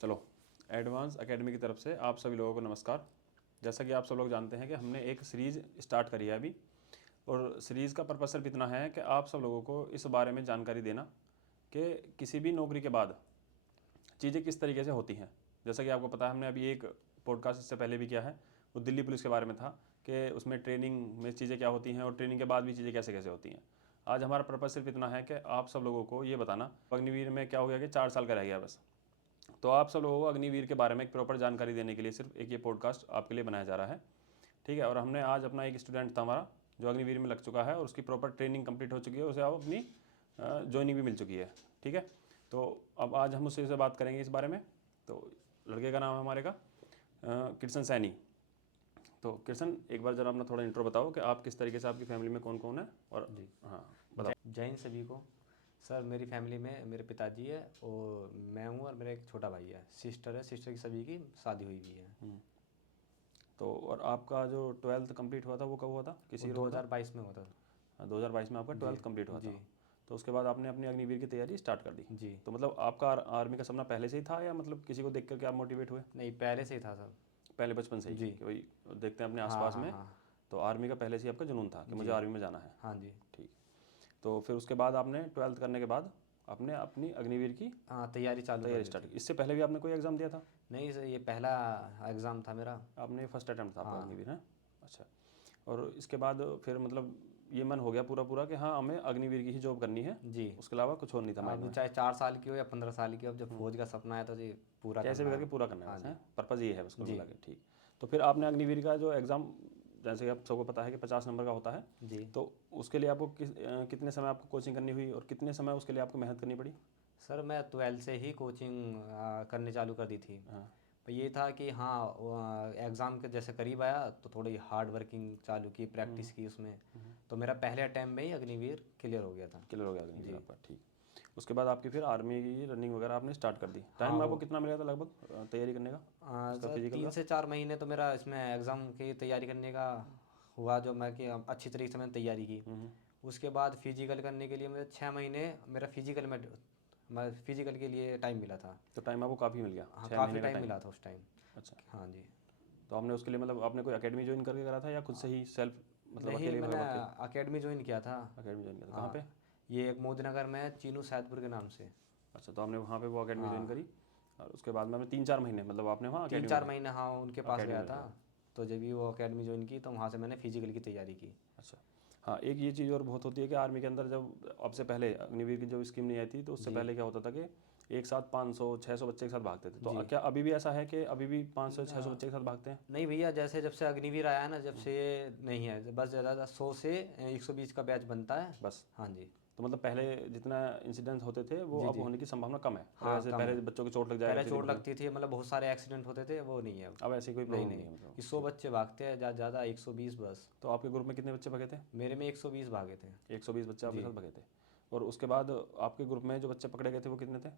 चलो, advance academy की तरफ से आप सभी लोगों को नमस्कार। जैसा कि आप सब लोग जानते हैं कि हमने एक सीरीज़ स्टार्ट करी है अभी, और सीरीज़ का पर्पस सिर्फ इतना है कि आप सब लोगों को इस बारे में जानकारी देना कि किसी भी नौकरी के बाद चीज़ें किस तरीके से होती हैं। जैसा कि आपको पता है, हमने अभी एक पॉडकास्ट इससे पहले भी किया है, वो दिल्ली पुलिस के बारे में था कि उसमें ट्रेनिंग में चीज़ें क्या होती हैं और ट्रेनिंग के बाद भी चीज़ें कैसे कैसे होती हैं। आज हमारा पर्पस सिर्फ इतना है कि आप सब लोगों को ये बताना, अग्निवीर में क्या हो गया कि 4 साल का रह गया बस। तो आप सब लोगों को अग्निवीर के बारे में एक प्रॉपर जानकारी देने के लिए सिर्फ एक ये पॉडकास्ट आपके लिए बनाया जा रहा है, ठीक है। और हमने आज अपना एक स्टूडेंट था हमारा जो अग्निवीर में लग चुका है और उसकी प्रॉपर ट्रेनिंग कंप्लीट हो चुकी है, उसे अब अपनी ज्वाइनिंग भी मिल चुकी है, ठीक है। तो अब आज हम उससे बात करेंगे इस बारे में। तो लड़के का नाम है हमारे का कृष्ण सैनी। तो कृष्ण, एक बार जरा अपना थोड़ा इंट्रो बताओ कि आप किस तरीके से, आपकी फैमिली में कौन कौन है, और जी हाँ बताओ। जय हिंद सभी को। सर मेरी फैमिली में मेरे पिताजी है और मैं हूँ और मेरा एक छोटा भाई है, सिस्टर है। सिस्टर की सभी की शादी हुई भी है। तो और आपका जो 12th कंप्लीट हुआ था वो कब हुआ था, किसी वो ईयर हुआ था? 2022 में हुआ था। 2022 में आपका जी 12th कंप्लीट हुआ जी था। तो उसके बाद आपने अपनी अग्निवीर की तैयारी स्टार्ट कर दी। जी। तो मतलब आपका आर्मी का सपना पहले से ही था, या मतलब किसी को देख करके आप मोटिवेट हुए? नहीं, पहले से ही था सर। पहले बचपन से ही जी। कि भाई देखते हैं अपने हाँ आसपास हाँ में, हाँ। तो आर्मी का पहले से ही आपका जुनून था कि मुझे जी आर्मी में जाना है। हाँ जी। ठीक। तो फिर उसके बाद आपने 12th करने के बाद आपने अपनी अग्निवीर की हाँ, तैयारी चालू कर तैयारी दी स्टार्ट थी। की। इससे पहले भी आपने कोई एग्ज़ाम दिया था? नहीं सर, ये पहला एग्ज़ाम था मेरा। आपने फर्स्ट अटैम्प्ट था आपका हाँ अग्निवीर है? अच्छा। और इसके बाद फिर मतलब ये मन हो गया पूरा पूरा कि हाँ हमें अग्निवीर की ही जॉब करनी है, जी। उसके अलावा कुछ और नहीं था माइंड अब में? चाहे 4 साल की हो या 15 साल की हो, अब जब फौज का सपना है तो जी पूरा कैसे भी करना करके है। पूरा करना है हाँ बस, है जी। पर्पज़ ये है बस कुल जी मिला के। ठीक। तो फिर आपने अग्निवीर का जो एग्ज़ाम, जैसे कि आप सबको पता है कि 50 नंबर का होता है, जी। तो उसके लिए आपको कितने समय आपको कोचिंग करनी हुई और कितने समय उसके लिए आपको मेहनत करनी पड़ी? सर मैं 12 से ही कोचिंग करने चालू कर दी थी। हाँ। पर ये था कि हाँ, एग्ज़ाम के जैसे करीब आया तो थोड़ी हार्ड वर्किंग चालू की, प्रैक्टिस की उसमें। तो मेरा पहले अटैम्प्ट में ही अग्निवीर क्लियर हो गया था। क्लियर हो गया अग्निवीर जी। आपका, ठीक। उसके बाद आपकी फिर आर्मी की रनिंग वगैरह आपने स्टार्ट कर दी। हाँ टाइम आपको वो कितना मिला था लगभग तैयारी करने का, इसका सर फिजिकल 3 से 4 महीने तो मेरा इसमें एग्ज़ाम की तैयारी करने का हुआ, जो मैं कि अच्छी तरीके से मैंने तैयारी की। उसके बाद फिजिकल करने के लिए मुझे 6 महीने मेरा फिजिकल के लिए टाइम मिला था। तो टाइम आपको काफ़ी मिल गया, हाँ, 6 महीने काफ़ी का टाइम टाइम। मिला था उस टाइम। अच्छा। हाँ जी। तो आपने उसके लिए मतलब आपने कोई अकेडमी ज्वाइन करके करा था, या खुद से ही सेल्फ मतलब नहीं, अकेले मैंने भाग के अकेडमी ज्वाइन किया था। अकेडमी ज्वाइन किया था? कहाँ पे? हाँ, ये एक मोदीनगर में है, चीनू सैदपुर के नाम से। अच्छा, तो आपने वहाँ पे वो अकेडमी ज्वाइन हाँ, करी, और उसके बाद में आपने 3-4 महीने मतलब आपने वहाँ तीन अकेडमी चार में महीने हाँ उनके पास अकेडमी गया में था। रहे। तो जब भी वो अकेडमी ज्वाइन की तो वहाँ से मैंने फिजिकल की तैयारी की। अच्छा। हाँ, एक ये चीज़ और बहुत होती है कि आर्मी के अंदर जब अब से पहले अग्निवीर की जो स्कीम नहीं आई थी, तो उससे जी पहले क्या होता था कि एक साथ 500-600 बच्चे के साथ भागते थे। तो जी। क्या अभी भी ऐसा है कि अभी भी 500-600 बच्चे के साथ भागते हैं? नहीं भैया, जैसे जब से अग्निवीर आया है ना, जब से ये नहीं है, बस ज़्यादा 100 से 120 का बैच बनता है। बस। हाँ जी। तो मतलब पहले जितना इंसिडेंट्स होते थे वो जी अब जी। होने की संभावना कम है, और हाँ, ऐसे कम पहले है। बच्चों की चोट लग जाया पहले करती थी चोट बहुत। लगती थी, मतलब बहुत सारे एक्सीडेंट होते थे, वो नहीं है अब। अब ऐसी कोई नहीं प्रॉब्लम नहीं नहीं, है मतलब। कि 100 ठीक। बच्चे भागते हैं, ज़्यादा ज़्यादा 120 बस। तो आपके ग्रुप में कितने बच्चे भगे थे? मेरे में 120 भागे थे। 120 बच्चे आपके जी। साथ भगे थे। और उसके बाद आपके ग्रुप में जो बच्चे पकड़े गए थे वो कितने थे?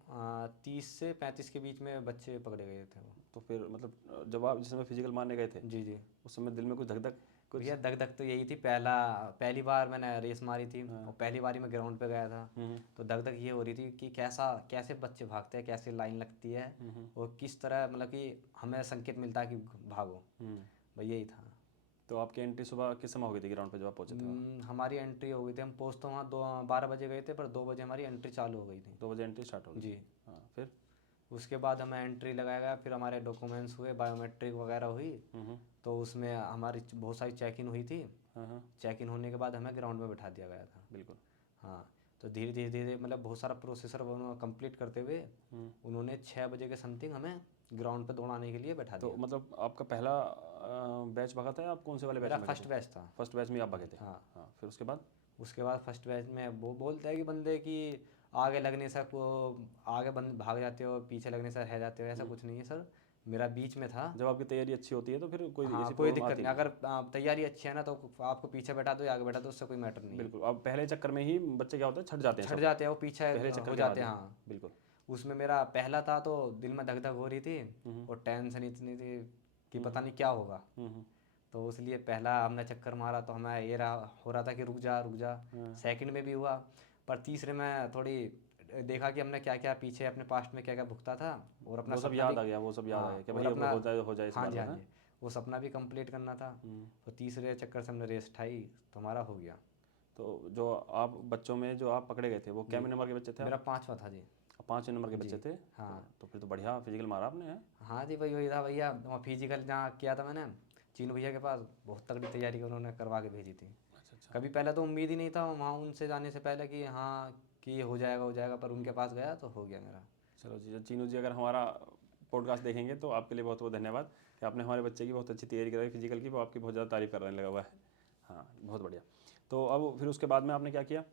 30 से 35 के बीच में बच्चे पकड़े गए थे वो। तो फिर मतलब जब आप जिस समय फिजिकल मारने गए थे, जी जी। उस समय दिल में कुछ धक धक कुछ? भैया धक धक तो यही थी, पहली बार मैंने रेस मारी थी और पहली बार ही मैं ग्राउंड पे गया था। तो धक धक ये हो रही थी कि कैसे बच्चे भागते हैं, कैसे लाइन लगती है, और किस तरह मतलब कि हमें संकेत मिलता है कि भागो। भाई यही था। तो आपकी एंट्री सुबह किस समय हो गई थी ग्राउंड पे जब आप पहुंचे थे वहाँ? हमारी एंट्री हो गई थी, हम पहुँच तो वहाँ 12 बजे गए थे, पर 2 बजे हमारी एंट्री चालू हो गई थी। 2 बजे एंट्री स्टार्ट होगी जी। थी। हाँ, फिर? उसके बाद हमें एंट्री लगाया गया, फिर हमारे डॉक्यूमेंट्स हुए, बायोमेट्रिक वगैरह हुई। तो उसमें हमारी बहुत सारी चेक इन हुई थी। हाँ हाँ। चेक इन होने के बाद हमें ग्राउंड में बैठा दिया गया था। बिल्कुल। हाँ। तो धीरे धीरे धीरे मतलब बहुत सारा प्रोसेसर कंप्लीट करते हुए उन्होंने 6 बजे के समथिंग हमें ग्राउंड पे दौड़ाने के लिए बैठा तो दिया। मतलब आपका पहला बैच भगा था, या आप कौन से वाले बैच मेरा में भगे थे? फर्स्ट बैच था। फर्स्ट बैच में आप भगे थे? हाँ। हाँ, फिर उसके बाद? उसके बाद फर्स्ट बैच में वो बोलते हैं कि बंदे की आगे लगने से को आगे बंद भाग जाते हो, पीछे लगने से रह जाते हो, ऐसा कुछ नहीं है सर। मेरा बीच में था। जब आपकी तैयारी अच्छी होती है तो फिर कोई हाँ, ऐसी कोई प्रॉब्लम दिक्कत आती नहीं, नहीं है। अगर तैयारी अच्छी है ना तो आपको पीछे बैठा दो या आगे बैठा दो, उससे कोई मैटर नहीं है। बिल्कुल। अब पहले चक्कर में ही बच्चे क्या होते हैं, छट जाते हैं छट सब, जाते हैं, वो पीछे पहले चक्कर हो के बाद जाते हैं। ही। हाँ। बिल्कुल। उसमें मेरा पहला था तो दिल में धक धक हो रही थी, और टेंशन इतनी थी कि पता नहीं क्या होगा। तो इसलिए पहला हमने चक्कर मारा तो हमें ये हो रहा था कि रुक जा रुक जा। सेकंड में भी हुआ, पर तीसरे में थोड़ी देखा कि हमने क्या क्या पीछे अपने पास्ट में क्या क्या भुगता था, और अपना वो सब सपना याद भी, आ गया, वो सब याद आ हाँ, गया कि और भाई अब अपना, हो जाए इस हाँ बार जी, में, हाँ हाँ? जी, वो सपना भी कंप्लीट करना था। तो तीसरे चक्कर से हमने रेस उठाई, तो हमारा हो गया। तो जो आप बच्चों में जो आप पकड़े गए थे वो क्या जी, नंबर के बच्चे थे मेरा आप? 5वां था जी। 5 नंबर के बच्चे जी, थे, हाँ। तो फिर तो बढ़िया फिजिकल मारा आपने, हैं? हाँ जी, भाई वही था भैया, वहाँ फिजिकल जहाँ किया था मैंने, चीनू भैया के पास, बहुत तगड़ी तैयारी उन्होंने करवा के भेजी थी। अच्छा अच्छा। कभी पहले तो उम्मीद ही नहीं था वहाँ उनसे जाने से पहले कि हाँ कि ये हो जाएगा, पर उनके पास गया तो हो गया मेरा। चलो जी, चीनू जी अगर हमारा पॉडकास्ट देखेंगे तो आपके लिए बहुत बहुत धन्यवाद कि आपने हमारे बच्चे की बहुत अच्छी तैयारी कराई फिजिकल की, वो आपकी बहुत ज़्यादा तारीफ करने लगा हुआ है। हाँ, बहुत बढ़िया। तो अब फिर उसके बाद में आपने क्या किया?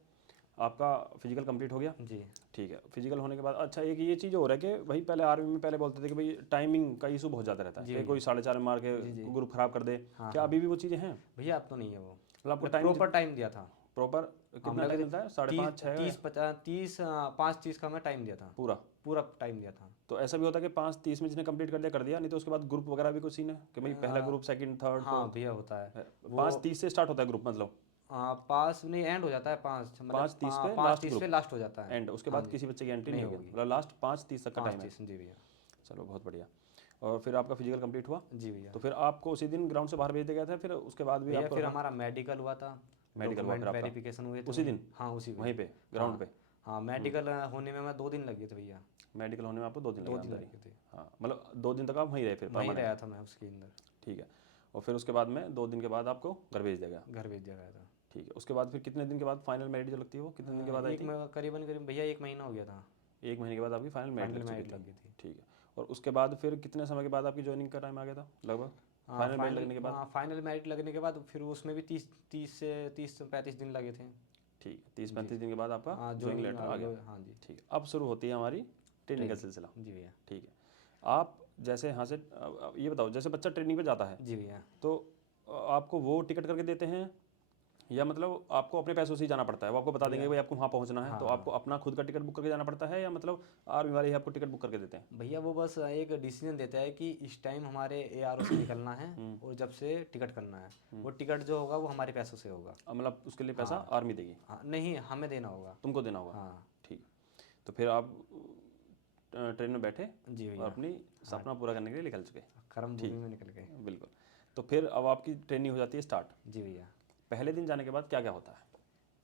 आपका फिजिकल कंप्लीट हो गया? जी, ठीक है। फिजिकल होने के बाद अच्छा एक ये चीज़ हो रहा है कि भाई पहले आर्मी में पहले बोलते थे कि भाई टाइमिंग का इशू बहुत ज़्यादा रहता है जी कि भैया। कोई 4:30 में मार के जी, जी। ग्रुप खराब कर दे। हाँ, क्या हाँ। अभी भी वो चीज़ें हैं? भैया अब तो नहीं है वो, मतलब आपको मतलब टाइम प्रॉपर टाइम दिया था। प्रॉपर कितना हमने टाइम कहा मिलता है? 5:30 6 30 50 30 5:30 का मैं टाइम दिया था, पूरा? पूरा टाइम दिया था। तो ऐसा भी होता है कि 5:30 में जिसने कंप्लीट कर दिया, नहीं तो उसके बाद ग्रुप वगैरह भी कुछ सीन है कि भाई पहला ग्रुप, सेकंड, थर्ड, हाँ फोर्थ? भैया होता है वो। 5:30 से स्टार्ट होता है ग्रुप मतलब? पास नहीं, एंड हो जाता है 5, मतलब 5:30 पे पाँच लास्ट तीस पे ग्रुप लास्ट हो जाता है। एंड, उसके हाँ बाद जी, किसी बच्चे की एंट्री नहीं नहीं होगी, होगी। मतलब लास्ट 5:30 तक का टाइम है। 5:30 जी भैया। चलो बहुत बढ़िया। और फिर आपका फिजिकल कंप्लीट हुआ? जी भैया। तो फिर आपको उसी दिन ग्राउंड से बाहर भेज दिया गया था, फिर उसके बाद भी भैया आपको फिर रखा? हमारा मेडिकल हुआ था, मेडिकल हुआ फिर डॉक्यूमेंट आपका वेरिफिकेशन हुए थे उसी वहीं। दिन हाँ उसी वहीं दिन। पे ग्राउंड पे? हाँ, हाँ, मेडिकल होने में मैं 2 दिन लगे थे भैया। मेडिकल होने में आपको 2 दिन लगे 2 दिन अंदर ही? लगे थे। हाँ, मतलब 2 दिन तक आप वहीं रहे फिर वहीं परमानेंट? रहा था मैं उसके अंदर। ठीक है। और फिर उसके बाद में 2 दिन के बाद आपको घर भेज दिया गया? घर भेज दिया गया था। ठीक है। उसके बाद फिर कितने दिन के बाद फाइनल मेरिट जो लगती है वो कितने दिन के बाद आई एक थी? में करीबन करीब भैया 1 महीना हो गया था। 1 महीने के बाद आपकी फाइनल मेरिट फाइनल लग चुकी मेरिट थी? लग गई थी। ठीक है। और उसके बाद फिर कितने समय के बाद आपकी ज्वाइनिंग का टाइम आ गया था लगभग फाइनल मेरिट लगने के बाद? फाइनल मेरिट लगने के बाद फिर उसमें भी 30 से 35 दिन लगे थे। ठीक है। 30-35 जी, दिन के बाद आपका हाँ ज्वाइनिंग ज्वाइनिंग लेटर आ गया? हाँ जी। ठीक है। अब शुरू होती है हमारी ट्रेनिंग का ट्रेनिंग। सिलसिला। जी भैया। ठीक है। आप जैसे यहाँ से ये बताओ, जैसे बच्चा ट्रेनिंग पे जाता है जी भैया। तो आपको वो टिकट करके देते हैं या मतलब आपको अपने पैसों से ही जाना पड़ता है? वो आपको बता देंगे भैया, भाई आपको वहाँ पहुँचना है, हाँ तो हाँ आपको अपना खुद का टिकट बुक करके जाना पड़ता है या मतलब आर्मी वाले ही आपको टिकट बुक करके देते हैं? भैया, वो बस एक डिसीजन देता है कि इस टाइम हमारे ARO से निकलना है, और जब से टिकट करना है, वो टिकट जो होगा वो हमारे पैसों से होगा। मतलब उसके लिए पैसा हाँ, आर्मी देगी? हाँ, नहीं हमें देना होगा। तुमको देना होगा? हाँ ठीक। तो फिर आप ट्रेन में बैठे जी और भैया। अपनी हाँ, सपना पूरा करने के लिए निकल चुके? कर्म भूमि ठीक, में निकल गए। बिल्कुल। तो फिर अब आपकी ट्रेनिंग हो जाती है स्टार्ट। जी भैया। पहले दिन जाने के बाद क्या क्या होता है?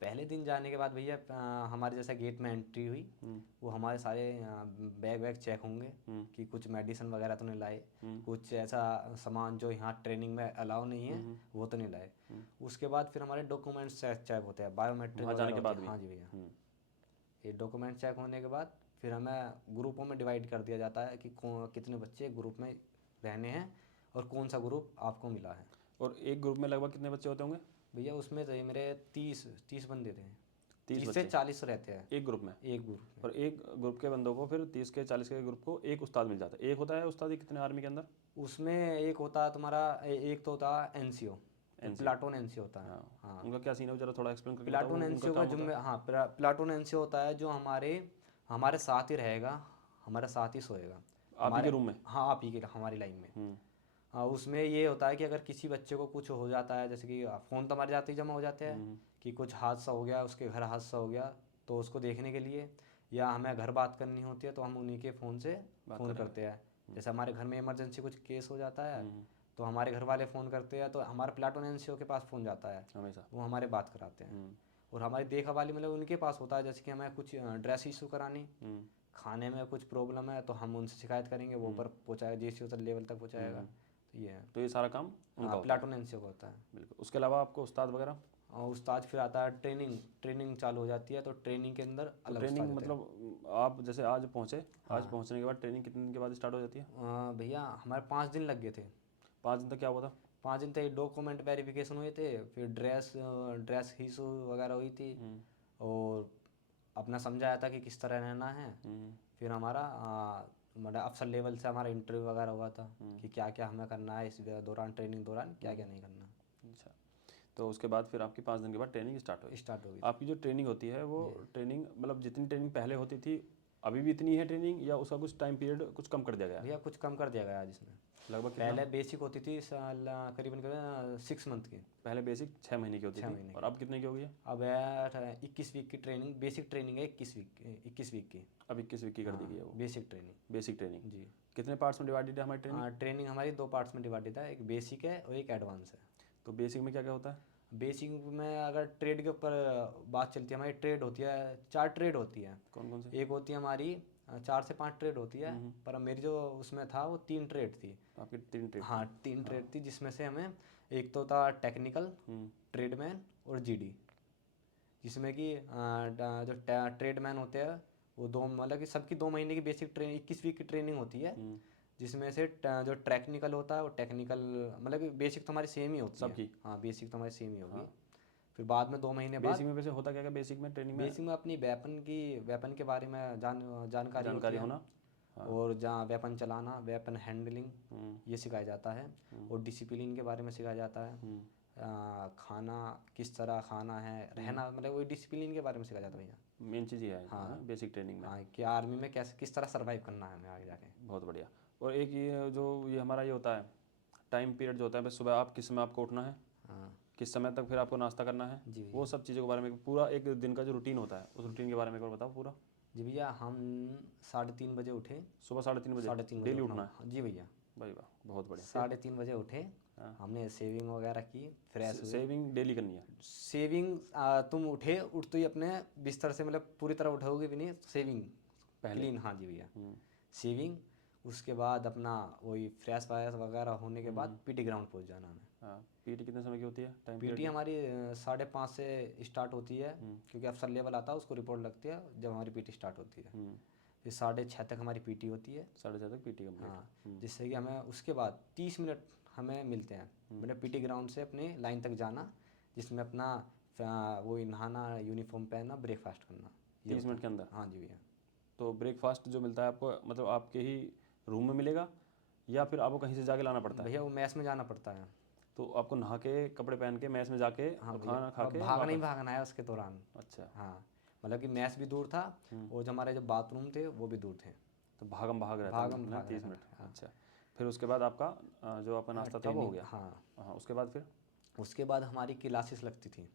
पहले दिन जाने के बाद भैया हमारे जैसा गेट में एंट्री हुई, वो हमारे सारे बैग वैग चेक होंगे कि कुछ मेडिसिन वगैरह तो नहीं लाए, कुछ ऐसा सामान जो यहाँ ट्रेनिंग में अलाउ नहीं है वो तो नहीं लाए। उसके बाद फिर हमारे डॉक्यूमेंट्स चेक होते हैं, बायोमेट्रिक वहाँ जाने वगैरह के होते बाद हैं। भी? हाँ जी भैया। ये डॉक्यूमेंट चेक होने के बाद फिर हमें ग्रुपों में डिवाइड कर दिया जाता है कि कितने बच्चे ग्रुप में रहने हैं और कौन सा ग्रुप आपको मिला है। और एक ग्रुप में लगभग कितने बच्चे होते होंगे? भैया उसमें तो मेरे 30 बंदे थे। 30 30 से बच्चे 40 रहते हैं एक ग्रुप में? एक ग्रुप में। और एक ग्रुप के बंदों को फिर 30 के 40 के ग्रुप को एक उस्ताद मिल जाता है? एक होता है उस्ताद ही कितने आर्मी के अंदर? उसमें एक होता है तुम्हारा एक तो होता है NCO, एनसीओ? प्लाटून NCO होता है। हाँ। हाँ, उनका क्या सीन है वो जरा थोड़ा एक्सप्लेन करके बताओ, प्लाटून उनका NCO का काम होता है? हाँ, प्लाटून NCO होता है जो हमारे हमारे साथ ही रहेगा, हमारे साथ ही सोएगा आप ही के हमारे। रूम में? हाँ, आप ही के हमारी लाइन में। हाँ, उसमें ये होता है कि अगर किसी बच्चे को कुछ हो जाता है, जैसे कि फ़ोन तो हमारे जाते ही जमा हो जाते हैं कि कुछ हादसा हो गया, उसके घर हादसा हो गया, तो उसको देखने के लिए या हमें घर बात करनी होती है तो हम उन्हीं के फ़ोन से फ़ोन करते हैं। जैसे हमारे घर में इमरजेंसी कुछ केस हो जाता है तो हमारे घर वाले फ़ोन करते हैं, तो हमारे प्लाटून NCO के पास फ़ोन जाता है, हमेशा? वो हमारे बात कराते हैं। और हमारी देखा वाली मतलब उनके पास होता है, जैसे कि हमें कुछ ड्रेस इशू करानी, खाने में कुछ प्रॉब्लम है तो हम उनसे शिकायत करेंगे, वो ऊपर पहुँचाएगा, JCO तक लेवल तक पहुँचाएगा। तो ये है। तो ये सारा काम उनका हाँ, होता है? प्लाटून NCO का होता है। बिल्कुल। उसके अलावा आपको उस्ताद वगैरह? और उस्ताद फिर आता है ट्रेनिंग चालू हो जाती है, तो ट्रेनिंग के अंदर तो अलग उस्ताद ट्रेनिंग होते हैं। मतलब आप जैसे आज पहुँचे, आज पहुँचने के बाद ट्रेनिंग कितने दिन के बाद स्टार्ट हो जाती है? भैया हमारे 5 दिन लग गए थे। 5 दिन तक क्या हुआ था? 5 दिन तक डॉक्यूमेंट वेरिफिकेशन हुए थे, फिर ड्रेस इशू वगैरह हुई थी, और अपना समझाया था कि किस तरह रहना है। फिर हमारा मतलब अफसर लेवल से हमारा इंटरव्यू वगैरह हुआ था कि क्या क्या हमें करना है इस दौरान, ट्रेनिंग दौरान क्या क्या नहीं करना। अच्छा। तो उसके बाद फिर आपकी 5 दिन के बाद ट्रेनिंग स्टार्ट हुई? स्टार्ट हो गई आपकी जो ट्रेनिंग होती है वो ट्रेनिंग मतलब जितनी ट्रेनिंग पहले होती थी अभी भी इतनी है ट्रेनिंग या उसका कुछ टाइम पीरियड कुछ कम कर दिया गया है? भैया कुछ कम कर दिया गया आज इसमें। लगभग कितना? पहले बेसिक होती थी करीबन करीबन 6 मंथ की। पहले बेसिक 6 महीने की होती 6 थी महीने और अब कितने की हो गई है? अब है 21 वीक की ट्रेनिंग, बेसिक ट्रेनिंग है 21 वीक की। अब 21 वीक की कर दी गई है वो बेसिक ट्रेनिंग। Basic training. जी। कितने पार्ट्स में डिवाइडेड है हमारी ट्रेनिंग? ट्रेनिंग हमारी 2 पार्ट्स में डिवाइडेड है, एक बेसिक है और एक एडवांस है। तो बेसिक में क्या क्या होता है? बेसिक में अगर ट्रेड के ऊपर बात चलती है, हमारी ट्रेड होती है 4 ट्रेड होती है। कौन कौन से? एक होती है हमारी 4 से 5 ट्रेड होती है, पर मेरी जो उसमें था वो 3 ट्रेड थी। आपकी 3 ट्रेड? हाँ 3 ट्रेड थी, जिसमें से हमें एक तो था टेक्निकल, ट्रेडमैन और जीडी। जिसमें कि जो ट्रेडमैन होते हैं वो दो, मतलब कि सबकी 2 महीने की बेसिक ट्रेनिंग 21 वीक की ट्रेनिंग होती है। जिसमें से जो टेक्निकल होता है वो टेक्निकल, मतलब कि बेसिक तो हमारी सेम ही होती है सबकी? हाँ बेसिक तो हमारी सेम ही होगी। फिर बाद में 2 महीने बाद बेसिक में वैसे होता क्या क्या बेसिक में ट्रेनिंग में? बेसिक में अपनी वेपन के बारे में जानकारी होती जानकारी है। होना। और जहाँ वेपन चलाना, वेपन हैंडलिंग ये सिखाया जाता है। और डिसिप्लिन के बारे में सिखाया जाता है। खाना किस तरह खाना है, रहना, मतलब वही डिसिप्लिन के बारे में सिखाया जाता है भैया। मेन चीज़ ये है हाँ बेसिक ट्रेनिंग में। हाँ कि आर्मी में कैसे किस तरह सर्वाइव करना है हमें आगे जाके। बहुत बढ़िया। और एक ये जो ये हमारा ये होता है टाइम पीरियड जो होता है, बस सुबह आप किस समय आपको उठना है, हाँ किस समय तक फिर आपको नाश्ता करना है, जी भैया। वो सब चीज़ों के बारे में पूरा एक दिन का जो रूटीन होता है उस रूटीन के बारे में एक बार बताओ पूरा। जी भैया, हम 3:30 बजे उठे। सुबह 3:30 बजे 3:30 बजे डेली उठना उठना है? हाँ, जी भैया। भाई वाह, बहुत बढ़िया। 3:30 बजे उठे। हाँ। हमने सेविंग वगैरह की, फ्रेश हुए। सेविंग डेली करनी है? सेविंग तुम उठते ही अपने बिस्तर से, मतलब पूरी तरह उठोगे भी नहीं, सेविंग पहले? क्लीन, हाँ जी भैया। सेविंग, उसके बाद अपना वही फ्रेश वायस वगैरह होने के बाद पीटी ग्राउंड पहुंच जाना हमें। हाँ। पीटी कितने समय की होती है टाइम पीटी पीरियड? हमारी 5:30 से स्टार्ट होती है, क्योंकि अफसर लेवल आता है उसको रिपोर्ट लगती है जब हमारी पीटी स्टार्ट होती है। फिर 6:30 तक हमारी पीटी होती है। 6:30 तक पीटी हाँ, कंप्लीट। जिससे कि हमें उसके बाद 30 मिनट हमें मिलते हैं, मतलब पीटी ग्राउंड से अपनी लाइन तक जाना, जिसमें अपना वही नहाना, यूनिफॉर्म पहनना, ब्रेकफास्ट करना। 30 मिनट के अंदर? हाँ जी भैया। तो ब्रेकफास्ट जो मिलता है आपको, मतलब आपके ही रूम में मिलेगा या फिर आपको कहीं से जाके लाना पड़ता है? भैया वो मैस में जाना पड़ता है। तो आपको नहा के कपड़े पहन के मैस में जाके हाँ और भैया, खाना खा अब के भागना ही वापस? भागना है उसके दौरान। अच्छा। हाँ, मतलब कि मैस भी दूर था और जो हमारे जो बाथरूम थे वो भी दूर थे। तो भागम भाग रहता भागम है भाग 30 रहता मिनट। था, हाँ। अच्छा। फिर उसके बाद आपका जो आपका नाश्ता था वो हो गया? हाँ, हाँ। उसके बाद फिर उसके बाद हमारी क्लासेस लगती थी।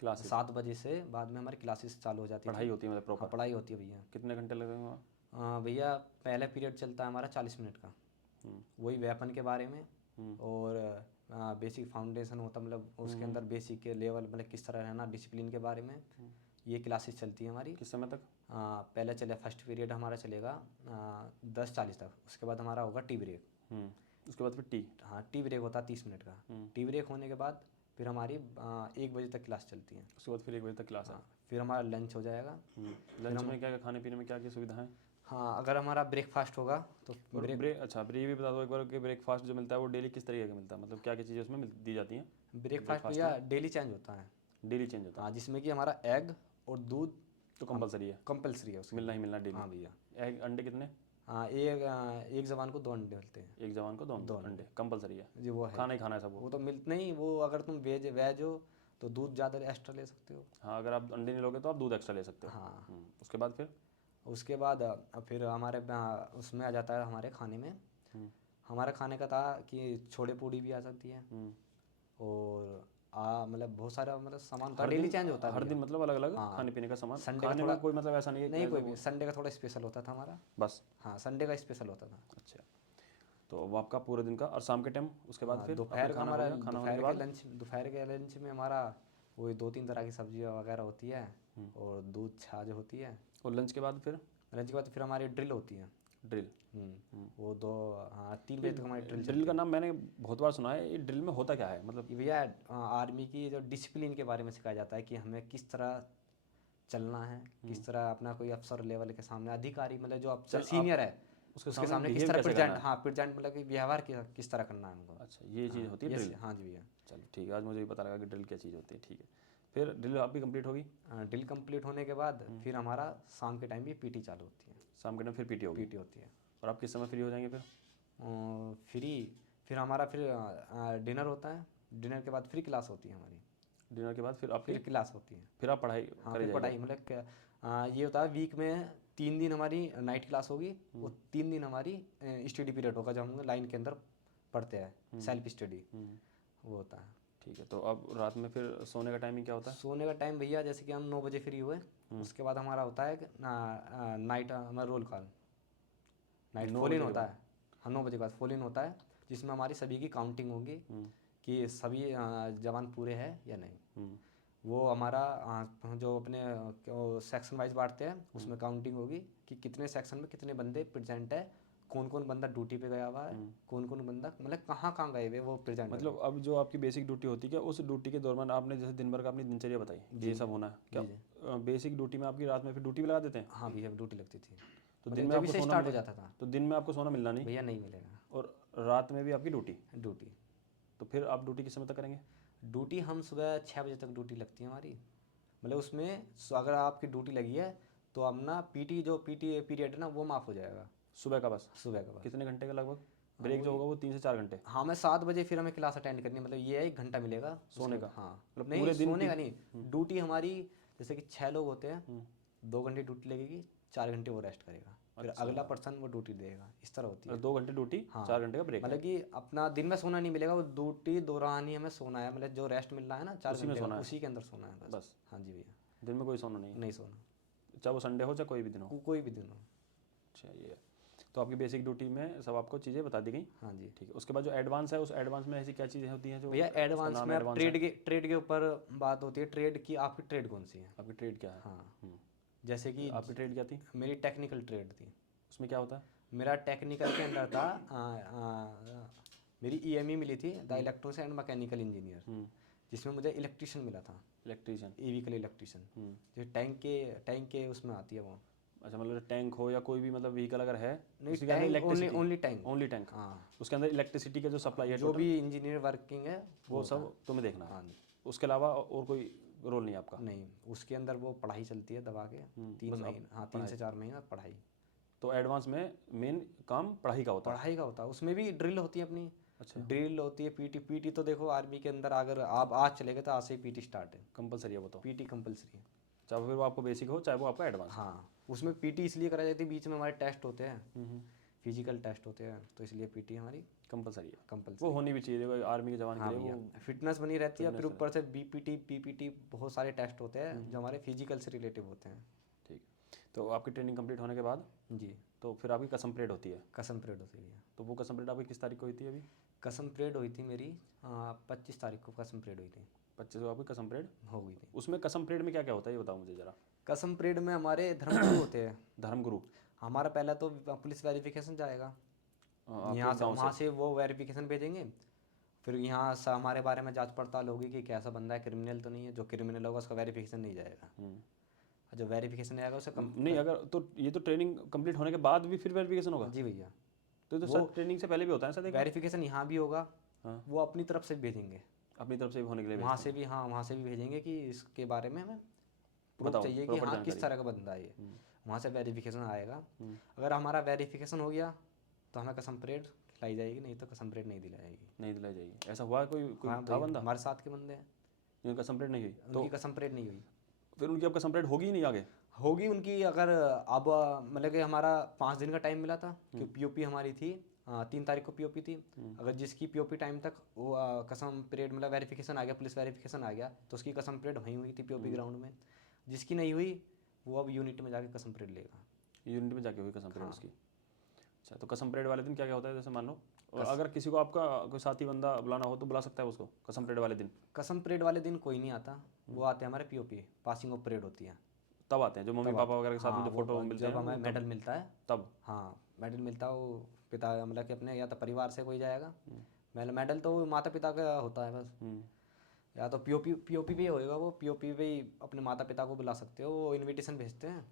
क्लासेस? 7 बजे से बाद में हमारी क्लासेस चालू हो जाती पढ़ाई थी। होती है मतलब हाँ प्रॉपर? पढ़ाई होती है भैया। कितने घंटे लगेंगे वहाँ? भैया पहला पीरियड चलता है हमारा 40 मिनट का, वही वेपन के बारे में। और बेसिक फाउंडेशन होता, मतलब उसके अंदर बेसिक के लेवल, मतलब किस तरह रहना, डिसिप्लिन के बारे में ये क्लासेस चलती है हमारी। किस समय तक? पहले चले फर्स्ट पीरियड हमारा चलेगा 10:40 तक। उसके बाद हमारा होगा टी ब्रेक। उसके बाद फिर टी? हाँ, टी ब्रेक होता है 30 मिनट का। टी ब्रेक होने के बाद फिर हमारी 1 बजे तक क्लास चलती है। उसके बाद फिर 1 बजे तक क्लास है? हाँ, फिर हमारा लंच हो जाएगा। लंच में क्या क्या खाने पीने में क्या क्या सुविधा है? हाँ, अगर हमारा ब्रेकफास्ट होगा तो और अच्छा ये भी बता दो एक बार कि ब्रेकफास्ट जो मिलता है वो डेली किस तरीके का मिलता है, मतलब क्या क्या चीज़ें उसमें दी जाती हैं? ब्रेकफास्ट भैया डेली चेंज होता है। डेली चेंज होता है? हाँ, जिसमें कि हमारा एग और दूध तो कंपलसरी है? कंपलसरी है उसके मिलना ही मिलना डेली? हाँ भैया। एग अंडे कितने? हाँ, एक जवान को 2 अंडे मिलते हैं। एक जवान को 2 अंडे कंपलसरी है? जी वो है, खाना ही खाना है सब वो तो मिलते नहीं, वो अगर तुम वेज हो तो दूध ज़्यादा एक्स्ट्रा ले सकते हो। हाँ, अगर आप अंडे नहीं लोगे तो आप दूध एक्स्ट्रा ले सकते हो। हाँ। उसके बाद फिर? उसके बाद फिर हमारे उसमें आ जाता है हमारे खाने में। हमारे खाने का था कि छोले पूड़ी भी आ सकती है। और मतलब बहुत सारा मतलब सामान था, डेली चेंज होता है हर भैया। दिन मतलब अलग अलग हाँ, खाने पीने का सामान? संडे का खाने थोड़ा में कोई मतलब ऐसा नहीं है नहीं, ऐसा कोई भी संडे का थोड़ा स्पेशल होता था हमारा। बस? हाँ, संडे का स्पेशल होता था। अच्छा। तो वो आपका पूरे दिन का, और शाम के टाइम उसके बाद फिर दोपहर का खाना हो हमारा गया, खाना होने के बाद? दोपहर के लंच में हमारा वही 2-3 तरह की सब्जियाँ वगैरह होती है और दूध छाछ होती है। और लंच के बाद फिर? लंच के बाद फिर हमारी ड्रिल होती है। ड्रिल? वो 3 बजे तक हमारी ड्रिल ड्रिल का नाम मैंने बहुत बार सुना है, ये ड्रिल में होता क्या है मतलब? ये भैया आर्मी की जो डिसिप्लिन के बारे में सिखाया जाता है कि हमें किस तरह चलना है, किस तरह अपना कोई अफसर लेवल के सामने, अधिकारी मतलब जो अफसर सीनियर है उसके सामने किस तरह प्रेजेंट मतलब कि व्यवहार किस तरह करना है उनको। अच्छा, ये चीज़ होती है ड्रिल? हाँ जी भैया। चलो ठीक है, आज मुझे भी पता लगा कि ड्रिल क्या चीज़ होती है। ठीक है, फिर ड्रिल आपकी कंप्लीट होगी? ड्रिल कंप्लीट होने के बाद फिर हमारा शाम के टाइम भी पीटी चालू होती है। शाम के टाइम फिर पीटी होगी? पीटी होती है। और आप किस समय फ्री हो जाएंगे फिर? फिर हमारा डिनर होता है। डिनर के बाद फिर क्लास होती है हमारी। डिनर के बाद फिर आपकी फिर क्लास होती है। फिर आप पढ़ाई हाँ, करे फिर जाइए? पढ़ाई मतलब ये होता है वीक में 3 दिन हमारी नाइट क्लास होगी और 3 दिन हमारी स्टडी पीरियड होगा, जब हम लाइन के अंदर पढ़ते हैं, सेल्फ स्टडी वो होता है। ठीक है। तो अब रात में फिर सोने का टाइमिंग क्या होता है? सोने का टाइम भैया जैसे कि हम 9 बजे फ्री हुए, उसके बाद हमारा होता है नाइट हमारा रोल कॉल, नाइट 9 फोल इन बजे के होता बाद? है। हाँ 9 बजे के बाद फोल इन होता है, जिसमें हमारी सभी की काउंटिंग होगी कि सभी जवान पूरे हैं या नहीं। वो हमारा जो अपने सेक्शन वाइज बांटते हैं उसमें काउंटिंग होगी कि कितने सेक्शन में कितने बंदे प्रेजेंट है, कौन कौन बंदा ड्यूटी पे गया हुआ है, कौन कौन बंदा मतलब कहाँ कहाँ गए हुए वो प्रेजेंट। मतलब अब जो आपकी बेसिक ड्यूटी होती है, क्या उस ड्यूटी के दौरान आपने जैसे दिन भर का अपनी दिनचर्या बताई, ये सब होना है, क्या बेसिक ड्यूटी में आपकी रात में फिर ड्यूटी भी लगा देते हैं? हाँ भैया ड्यूटी लगती थी, तो मतलब दिन में जब आपको से सोना स्टार्ट हो जाता था। तो दिन में आपको सोना मिलना नहीं, भैया नहीं मिलेगा। और रात में भी आपकी ड्यूटी? ड्यूटी तो फिर आप ड्यूटी किस समय तक करेंगे? ड्यूटी हम सुबह 6 बजे तक ड्यूटी लगती है हमारी, मतलब उसमें अगर आपकी ड्यूटी लगी है तो अपना पीटी जो पीटी पीरियड है ना वो माफ़ हो जाएगा। सुबह का बस? सुबह का बस। कितने घंटे का लगभग? ब्रेक जो होगा वो 3 से 4 घंटे? हाँ मैं 7 बजे फिर हमें क्लास अटेंड करनी है, मतलब ये है 1 घंटा मिलेगा सोने का? हाँ मतलब नहीं पूरे दिन सोने का नहीं, ड्यूटी हमारी जैसे कि 6 लोग होते हैं, 2 घंटे ड्यूटी लगेगी, 4 घंटे वो रेस्ट करेगा, फिर अगला पर्सन वो ड्यूटी देगा, इस तरह होती है। 2 घंटे ड्यूटी, हाँ 4 घंटे का ब्रेक है? मतलब कि अपना दिन में सोना नहीं मिलेगा, वो ड्यूटी दौरान ही हमें सोना है, मतलब जो रेस्ट मिल रहा है ना 4 उसी में घंटे सोना का, है? उसी के अंदर सोना है बस। बस हाँ जी भैया, दिन में कोई सोना नहीं है? नहीं सोना, चाहे वो संडे हो चाहे कोई भी दिन हो? कोई भी दिन हो। अच्छा ये है। तो आपकी बेसिक ड्यूटी में सब आपको चीज़ें बता दी गई। हाँ जी ठीक है। उसके बाद जो एडवांस है, उस एडवांस में ऐसी क्या चीज़ें होती हैं जो भैया उसका एडवांस नाम में आप एडवांस है? ट्रेड के ऊपर बात होती है, ट्रेड की आपकी ट्रेड कौन सी है। आपकी ट्रेड क्या है? हाँ जैसे कि आपकी ट्रेड क्या थी? मेरी टेक्निकल ट्रेड थी। उसमें क्या होता है? मेरा टेक्निकल के अंदर था मेरी ईएमई मिली थी, the electronics and mechanical engineer, जिसमें मुझे इलेक्ट्रिशियन मिला था, इलेक्ट्रीशियन? व्हीकल इलेक्ट्रिशियन, जो टैंक के उसमें आती है वो। अच्छा, मतलब टैंक हो या कोई भी मतलब व्हीकल अगर है नहीं उसके अंदर tank only tank. Only tank, हाँ उसके अंदर इलेक्ट्रिसिटी का जो सप्लाई है जो भी इंजीनियर वर्किंग है वो सब तुम्हें देखना है? हाँ उसके अलावा और कोई रोल नहीं आपका? नहीं, उसके अंदर वो पढ़ाई चलती है दबा के 3 बस महीने, हाँ 3 से 4 महीना पढ़ाई। तो एडवांस में मेन काम पढ़ाई का होता है? पढ़ाई का होता है, उसमें भी ड्रिल होती है अपनी। अच्छा। ड्रिल होती है, पीटी तो देखो आर्मी के अंदर अगर आप आज चलेगा तो आज से ही पीटी स्टार्ट है, कंपलसरी है वो तो? पीटी कंपलसरी है, चाहे फिर वो आपको बेसिक हो चाहे वो आपका एडवांस? हाँ उसमें पीटी इसलिए कराई जाती है, बीच में हमारे टेस्ट होते हैं, फिजिकल टेस्ट होते हैं, तो इसलिए पीटी हमारी कंपलसरी है? कंपलसरी। वो होनी भी चाहिए, देखो आर्मी के जवान के लिए वो फिटनेस बनी रहती है, फिर ऊपर से बीपीटी पीपीटी बहुत सारे टेस्ट होते हैं जो हमारे फिजिकल से रिलेटिव होते हैं। ठीक। तो आपकी ट्रेनिंग कंप्लीट होने के बाद जी तो फिर आपकी कसम परेड होती है? कसम परेड होती है। तो वो कसम परेड आपकी किस तारीख को हुई थी अभी? कसम परेड हुई थी मेरी 25 तारीख को कसम परेड हुई थी। 25 को आपकी कसम परेड हो गई थी। उसमें कसम परेड में क्या क्या होता है ये बताओ मुझे ज़रा। कसम परेड में हमारे धर्मगुरु होते हैं। धर्मगुरु? हमारा पहला तो पुलिस वेरिफिकेशन जाएगा, आपके यहाँ से गाँव वहाँ से वो वेरिफिकेशन भेजेंगे, फिर यहाँ से हमारे बारे में जांच पड़ताल होगी कि कैसा बंदा है, क्रिमिनल तो नहीं है, जो क्रिमिनल होगा उसका वेरिफिकेशन नहीं जाएगा, जो वेरिफिकेशन नहीं आएगा उसे नहीं अगर तो ये तो ट्रेनिंग कंप्लीट होने के बाद भी फिर वेरिफिकेशन होगा? जी भैया तो ये तो सर ट्रेनिंग से पहले भी होता है सर? वेरिफिकेशन यहाँ भी होगा, हाँ। वो अपनी तरफ से भी भेजेंगे, अपनी तरफ से भी होने के लिए वहाँ से भी, हाँ वहाँ से भी भेजेंगे कि इसके बारे में हमें प्रूफ बताओ, चाहिए कि प्रॉपर हाँ किस जानकारी। तरह का बंदा है ये, वहाँ से वेरिफिकेशन आएगा। अगर हमारा वेरिफिकेशन हो गया तो हमें कसम परेड खिलाई जाएगी, नहीं तो कसम परेड नहीं दिलाई जाएगी। नहीं दिलाई जाएगी? ऐसा हुआ कोई कोई हाँ था भाई, बंदा हमारे साथ के बंदे हैं, जिनकी कसम परेड नहीं हुई? तो उनकी कसम परेड नहीं हुई। फिर उनकी अब कसम परेड होगी ही नहीं आगे? होगी उनकी, अगर अब मतलब कि हमारा 5 दिन का टाइम मिला था कि पीओपी हमारी थी 3 तारीख को पीओपी थी, अगर जिसकी पीओपी टाइम तक वो कसम परेड मतलब वेरिफिकेशन आ गया, पुलिस वेरिफिकेशन आ गया, तो उसकी कसम परेड वहीं हुई थी पीओपी ग्राउंड में। जिसकी नहीं हुई वो अब यूनिट में जाके कसम परेड लेगा। यूनिट में जाके हुई कसम परेड उसकी? अच्छा, तो कसम परेड वाले दिन क्या क्या होता है जैसे मान लो और अगर किसी को आपका कोई साथी बंदा बुलाना हो तो बुला सकता है उसको कसम परेड वाले दिन? कसम परेड वाले दिन कोई नहीं आता, वो आते हैं हमारे पीओपी, पासिंग ऑफ परेड होती है तब आते हैं जो मम्मी पापा वगैरह के साथ में जो फोटो मिलते हैं जब हमें मेडल मिलता है तब? हाँ मेडल मिलता है, वो पिता मतलब कि अपने या तो परिवार से कोई जाएगा, मेडल तो माता पिता का होता है बस, या तो पीओपी पे होएगा, वो पीओपी पे ही अपने माता पिता को बुला सकते हो, वो इनविटेशन भेजते हैं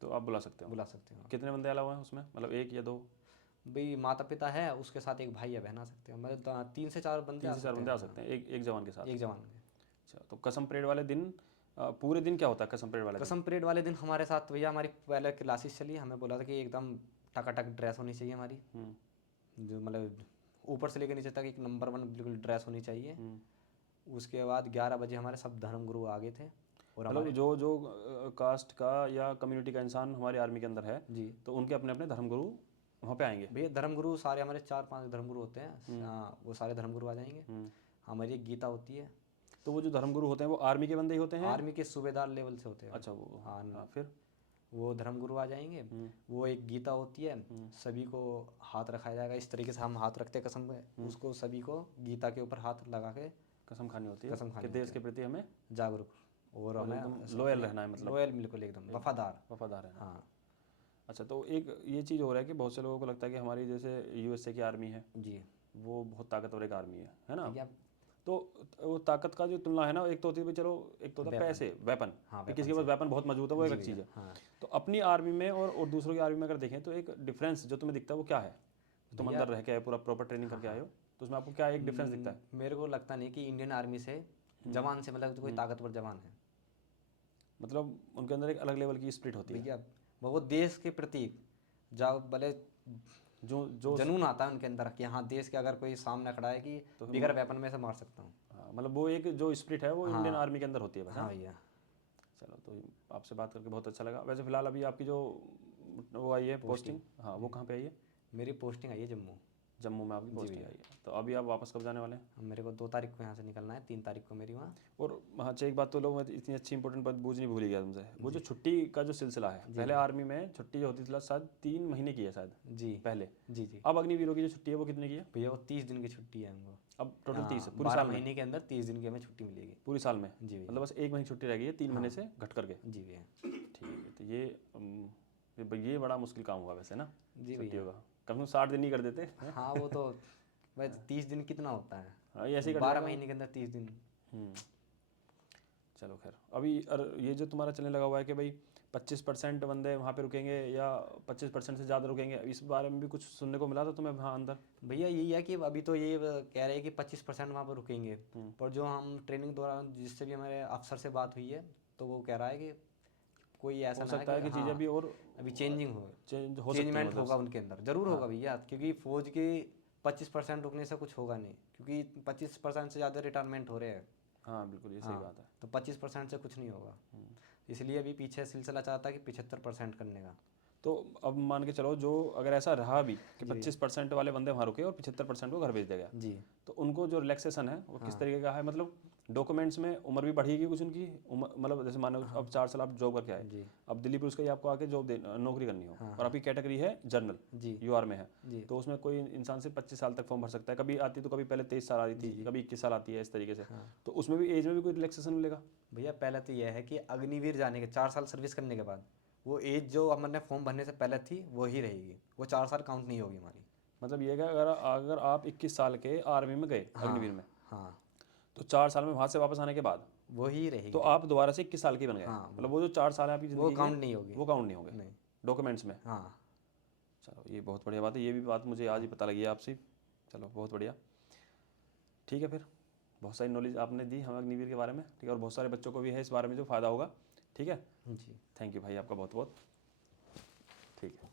तो आप बुला सकते हो? बुला सकते हो। कितने बंदे अलावा हैं उसमें, मतलब 1 या 2? भाई माता पिता है, उसके साथ एक भाई या बहन आ सकते हैं, मतलब 3 से 4 बंदे 3 से 4 बंदे आ सकते हैं एक जवान के साथ? एक जवान के। अच्छा, तो कसम परेड वाले दिन पूरे दिन क्या होता है कसम परेड वाले दिन? कसम परेड वाले दिन हमारे साथ भैया हमारी पहले क्लासेस चली, हमें बोला था कि एकदम टकाटक ड्रेस होनी चाहिए हमारी, जो मतलब ऊपर से लेकर नीचे तक एक नंबर 1 बिल्कुल ड्रेस होनी चाहिए। उसके बाद 11 बजे हमारे सब धर्मगुरु आ गए थे, और मतलब जो कास्ट का या कम्युनिटी का इंसान हमारी आर्मी के अंदर है जी तो उनके अपने अपने धर्मगुरु वहाँ पे आएंगे। भैया धर्मगुरु सारे हमारे 4-5 धर्मगुरु होते हैं। वो सारे धर्मगुरु आ जाएंगे। हमारी एक गीता होती है। तो वो जो धर्मगुरु होते हैं वो आर्मी के बंदे ही होते हैं? आर्मी के सूबेदार लेवल से होते हैं। अच्छा वो हाँ, फिर वो धर्मगुरु आ जाएंगे। वो एक गीता होती है, सभी को हाथ रखाया जाएगा इस तरीके से हम हाथ रखते हैं कसम में, उसको सभी को गीता के ऊपर हाथ लगा के कसम खानी होती है कसम खानी कि देश के प्रति हमें जागरूक और हमें एकदम लॉयल रहना है, मतलब लॉयल बिल्कुल एकदम वफादार रहना। हाँ अच्छा, तो एक ये चीज़ हो रहा है कि बहुत से लोगों को लगता है कि हमारी जैसे यूएसए की आर्मी है जी वो बहुत ताकतवर एक आर्मी है ना? भैया। तो वो ताकत का जो तुलना है ना, एक तो होती है भाई चलो, एक तो होता है पैसे, वेपन, हाँ, कि किसी के पास वेपन बहुत मजबूत है वो एक अलग चीज़ है। हाँ तो अपनी आर्मी में और दूसरों की आर्मी में अगर देखें तो एक डिफरेंस जो तुम्हें दिखता है वो क्या है? तुम अंदर रह के आए, पूरा प्रॉपर ट्रेनिंग करके आए हो, तो उसमें आपको क्या एक डिफरेंस दिखता है? मेरे को लगता नहीं कि इंडियन आर्मी से जवान से मतलब कोई ताकतवर जवान है। मतलब उनके अंदर एक अलग लेवल की स्पिरिट होती है, भैया वो देश के प्रति जाओ भले जो जो जनून आता है उनके अंदर कि हाँ देश के अगर कोई सामने खड़ा है कि बिगर वेपन में से मार सकता हूँ। हाँ, मतलब वो एक जो स्पिरिट है वो इंडियन आर्मी के अंदर होती है बस। हाँ भैया। चलो, तो आपसे बात करके बहुत अच्छा लगा। वैसे फिलहाल अभी आपकी जो वो आई है पोस्टिंग, हाँ वो कहाँ पे आई है? मेरी पोस्टिंग आई है जम्मू। जम्मू में आपकी पोस्टिंग आई है, तो अभी आप वापस कब जाने वाले हैं? मेरे को 2 तारीख को यहाँ से निकलना है, 3 तारीख को मेरी वहाँ। और हाँ अच्छा, एक बात तो लोग, मैं इतनी अच्छी इंपॉर्टेंट बात पूछनी भूल ही गया तुमसे, वो जो छुट्टी का जो सिलसिला है, पहले आर्मी में छुट्टी जो होती थी शायद 3 महीने की है शायद जी पहले। जी अब अग्निवीरों की जो छुट्टी है वो कितने की है? भैया वो 30 दिन की छुट्टी है हमको। अब टोटल 30 पूरी 12 साल में? महीने के अंदर 30 दिन की हमें छुट्टी मिलेगी पूरी साल में? जी भैया। मतलब बस 1 महीने छुट्टी रह गई है 3 महीने से घट करके। जी भैया। ठीक है, तो ये बड़ा मुश्किल काम हुआ वैसे ना जी छुट्टियों का। कम से कम 60 दिन ही कर देते। हाँ वो तो भाई 30 दिन कितना होता है? हाँ, ये ऐसे ही कर 12 देगा। महीने के अंदर 30 दिन। चलो खैर, अभी ये जो तुम्हारा चलने लगा हुआ है कि भाई 25% बंदे वहाँ पे रुकेंगे या 25% से ज़्यादा रुकेंगे, इस बारे में भी कुछ सुनने को मिला था तुम्हें वहाँ अंदर? भैया यही है कि अभी तो ये कह रहे हैं कि 25% वहाँ पर रुकेंगे, पर जो हम ट्रेनिंग दौरान जिससे भी हमारे अफसर से बात हुई है तो वो कह रहा है कि कोई ऐसा हो ना सकता है कि चीज़ें भी और अभी चेंजिंग हो चेंज हो सकती है, चेंजमेंट मतलब होगा उनके अंदर जरूर होगा भैया, क्योंकि फौज की 25% रुकने से कुछ होगा नहीं, क्योंकि 25% से ज़्यादा रिटायरमेंट हो रहे हैं। हाँ बिल्कुल, ये सही बात है। तो 25% से कुछ नहीं होगा, इसलिए अभी पीछे सिलसिला चाहता है कि 75% करने का। तो अब मान के चलो, जो अगर ऐसा रहा भी कि 25% वाले बंदे वहाँ रुके और 75% को घर भेज दिया गया, जी तो उनको जो रिलैक्सेशन है वो किस तरीके का है? मतलब डॉक्यूमेंट्स में उम्र भी बढ़ेगी कुछ उनकी मतलब जैसे मानो अब 4 साल आप जॉब करके आए, जी अब दिल्ली पुलिस का ही आपको आके जॉब नौकरी करनी हो, और आपकी कैटेगरी है जनरल, जी यूआर में है, जी तो उसमें कोई इंसान से 25 साल तक फॉर्म भर सकता है। कभी आती तो कभी पहले 23 साल आ रही थी, कभी 21 साल आती है, इस तरीके से। तो उसमें भी एज में भी कोई रिलैक्सेशन मिलेगा? भैया पहले तो यह है कि अग्निवीर जाने के 4 साल सर्विस करने के बाद वो एज जो हमने फॉर्म भरने से पहले थी वो ही रहेगी, वो 4 साल काउंट नहीं होगी हमारी। मतलब ये है कि अगर आप 21 साल के आर्मी में गए, अग्निवीर में, हाँ तो 4 साल में वहाँ से वापस आने के बाद वो ही रहेगी। तो आप दोबारा से 21 साल के बन गए। हाँ, मतलब वो जो 4 साल है आपकी वो ज़िंदगी काउंट के, नहीं होगी। वो काउंट नहीं होंगे नहीं। डॉक्यूमेंट्स में। हाँ चलो, ये बहुत बढ़िया बात है, ये भी बात मुझे आज ही पता लगी है आपसे। चलो बहुत बढ़िया, ठीक है, फिर बहुत सारी नॉलेज आपने दी हमें अग्निवीर के बारे में, ठीक है, और बहुत सारे बच्चों को भी है इस बारे में जो फ़ायदा होगा। ठीक है, जी थैंक यू भाई आपका बहुत बहुत। ठीक है।